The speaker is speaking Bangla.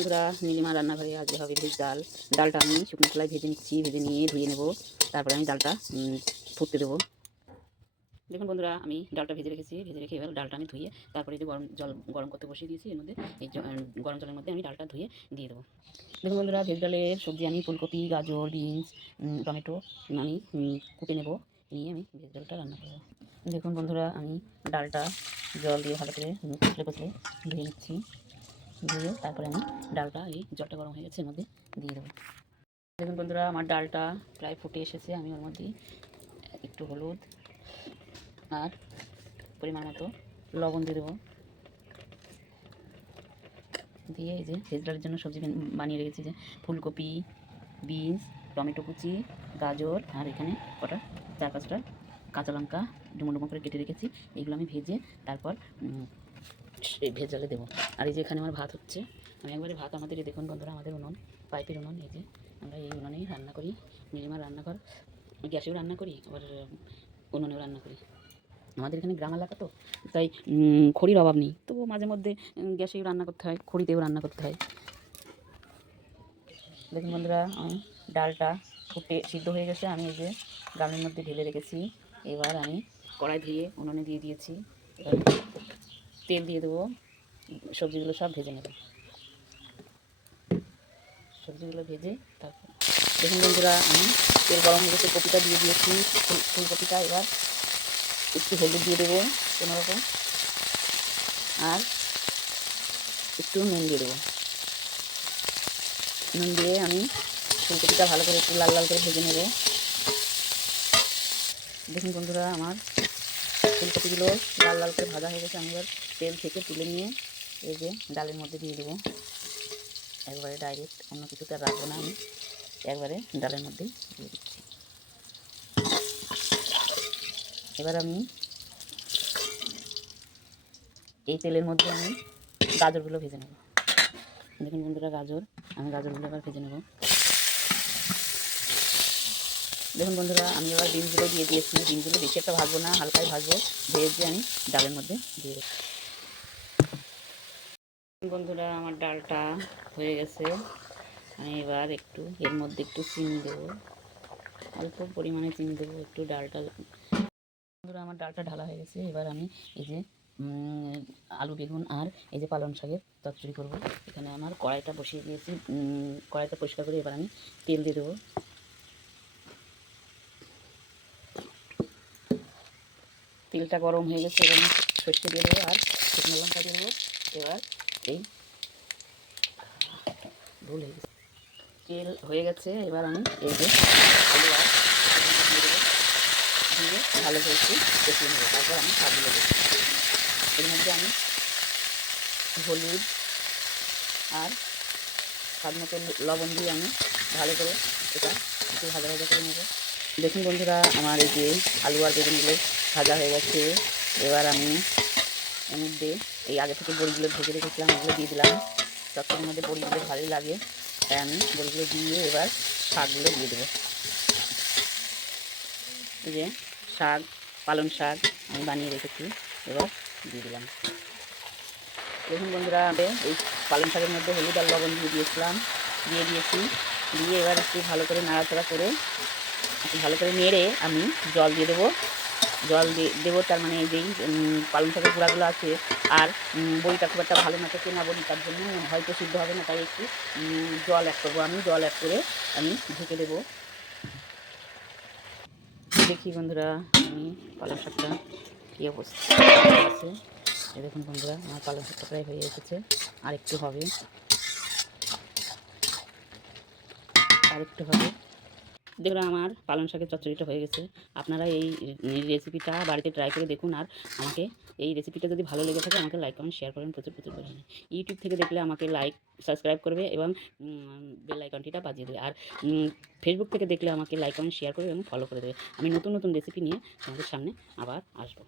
বন্ধুরা, নীলিমা রান্নাঘরে আজকে হবে ভেজ ডাল। ডালটা আমি শুকনো খোলায় ভেজে নিচ্ছি, ভেজে নিয়ে ধুয়ে নেব। তারপরে আমি ডালটা ফুটতে দেবো। দেখুন বন্ধুরা, আমি ডালটা ভেজে রেখেছি, ভেজে রেখে এবার ডালটা আমি ধুয়ে তারপরে যে গরম জল, গরম করতে বসিয়ে দিয়েছি, এর মধ্যে এই গরম জলের মধ্যে আমি ডালটা ধুয়ে দিয়ে দেবো। দেখুন বন্ধুরা, ভেজ ডালের সবজি আমি ফুলকপি, গাজর, বিনস টমেটো, আমি কুটে নেব, নিয়ে আমি ভেজ ডালটা রান্না করব। দেখুন বন্ধুরা, আমি ডালটা জল দিয়ে ভালো করে কচলে কচলে ধুয়ে নিচ্ছি। ধুয়ে তারপরে আমি ডালটা এই জলটা গরম হয়ে গেছে এর মধ্যে দিয়ে দেবো। দেখুন বন্ধুরা, আমার ডালটা প্রায় ফুটে এসেছে। আমি ওর মধ্যে একটু হলুদ আর পরিমাণ মতো লবণ দিয়ে দেবো। দিয়ে এই যে ভেজ ডালের জন্য সবজি বানিয়ে রেখেছি যে ফুলকপি, বিনস, টমেটো কুচি, গাজর আর এখানে কটা, চার পাঁচটা কাঁচা লঙ্কা ডুমো ডুমো করে কেটে রেখেছি। এগুলো আমি ভেজে তারপর উম, এই ভেজ ডালে দেবো। আর এই যে এখানে আমার ভাত হচ্ছে আমি একবারে ভাত আমাদের এই দেখুন বন্ধুরা আমাদের উনুন পাইপের উনুন এই যে আমরা এই উনুনেই রান্না করি নীলিমা রান্নাঘর গ্যাসেও রান্না করি আবার উনুনেও রান্না করি। আমাদের এখানে গ্রাম এলাকা তো তাই খড়ির অভাব নেই তবুও মাঝে মধ্যে গ্যাসেও রান্না করতে হয় খড়িতেও রান্না করতে হয়। দেখুন বন্ধুরা ডালটা ফুটে সিদ্ধ হয়ে গেছে আমি এই যে গামের মধ্যে ঢেলে রেখেছি এবার আমি কড়াই ধুয়ে উনুনে দিয়ে দিয়েছি। তেল দিয়ে দেবো। সবজিগুলো সব ভেজে নেব। সবজিগুলো ভেজে তারপর দেখুন বন্ধুরা, আমি তেল গরম হয়ে গেছে, কপিটা দিয়ে দিয়েছি, ফুল, ফুলকপিটা এবার একটু হলুদ দিয়ে দেবো কোনো রকম আর একটু নুন দিয়ে দেবো। নুন দিয়ে আমি ফুলকপিটা ভালো করে একটু লাল লাল করে ভেজে নেব। দেখুন বন্ধুরা, আমার ফুলকপিগুলো লাল লাল করে ভাজা হয়ে গেছে, আমি এবার তেল থেকে তুলে নিয়ে এই যে ডালের মধ্যে দিয়ে দেবো। একবারে ডাইরেক্ট অন্য কিছুতে রাখব না আমি। একবারে ডালের মধ্যে দিয়ে দিচ্ছি। এবার আমি এই তেলের মধ্যে আমি গাজরগুলো ভেজে নেব। দেখুন বন্ধুরা, গাজর, আমি গাজরগুলো এবার ভেজে নেব। দেখুন বন্ধুরা, আমি এবার বিনসগুলো দিয়ে দিয়েছি। বিনসগুলো বেশি একটা ভাজবো না, হালকাই ভাজবো। ভেজে আমি ডালের মধ্যে দিয়ে দেবো। বন্ধুরা, আমার ডালটা হয়ে গেছে। আমি এবার একটু, এর মধ্যে একটু চিনি দেবো। অল্প পরিমাণে চিনি দেবো, একটু ডালটা। বন্ধুরা, আমার ডালটা ঢালা হয়ে গেছে। এবার আমি এই যে আলু, বেগুন আর এই যে পালং শাকের চচ্চড়ি করব। এখানে আমার কড়াইটা বসিয়ে দিয়েছি। কড়াইটা পরিষ্কার করে এবার আমি তেল দিয়ে দেবো। তেলটা গরম হয়ে গেছে। এবার সর্ষে দিয়ে দেবো আর শুকনো লঙ্কা দিয়ে দেবো। এবার এই ভুল হয়ে গেছে। তেল হয়ে গেছে, এবার আমি এই যে দিয়ে ভালো করে একটু কষিয়ে তারপর আমি দেবো। এর মধ্যে আমি হলুদ আর স্বাদ মতো লবণ দিয়ে আমি ভালো করে এটা একটু ভাজা ভাজা করে নেব। দেখুন বন্ধুরা, আমার এই যে আলু আর বেগুনগুলো ভাজা হয়ে গেছে। এবার আমি এর মধ্যে এই আগে থেকে বড়িগুলো ভেজে রেখেছিলাম, ওগুলো দিয়ে দিলাম। চচ্চড়ির মধ্যে বড়িগুলো ভালোই লাগে, তাই আমি বড়িগুলো দিয়ে এবার শাকগুলো দিয়ে দেবো। এই যে শাক, পালং শাক আমি বানিয়ে রেখেছি, এবার দিয়ে দিলাম। দেখুন বন্ধুরা, আমি এই পালং শাকের মধ্যে হলুদ আর লবণ দিয়ে দিয়েছিলাম, দিয়ে দিয়েছি। দিয়ে এবার একটু ভালো করে নাড়াচাড়া করে ভালো করে নেড়ে আমি জল দিয়ে দেবো। জল দেবো তার মানে যেই পালং শাকের গুঁড়াগুলো আছে আর বড়িটা খুব একটা ভালো না তো কেনা বড়ি, তার জন্য হয়তো সিদ্ধ হবে না, তাই একটু জল অ্যাড করব আমি, জল অ্যাড করে আমি ঢেকে দেবো। দেখি বন্ধুরা, আমি পালং শাকটা কী অবস্থা আছে? দেখুন বন্ধুরা, আমার পালং শাকটা প্রায় হয়ে এসেছে আর একটু হবে। আর একটু হবে। দেখুন আমার পালং শাকের চচ্চড়িটা হয়ে গেছে। আপনারা এই রেসিপিটা বাড়িতে ট্রাই করে দেখুন আর আমাকে এই রেসিপিটা যদি ভালো লেগে থাকে আমাকে লাইক কমেন্ট শেয়ার করেন, প্রচুর প্রচুর পরিমাণে ইউটিউব থেকে দেখলে আমাকে লাইক সাবস্ক্রাইব করবে এবং বেল আইকনটিটা বাজিয়ে দেবে। আর ফেসবুক থেকে দেখলে আমাকে লাইক কমেন্ট শেয়ার করবে এবং ফলো করে দেবে। আমি নতুন নতুন রেসিপি নিয়ে তোমাদের সামনে আবার আসব।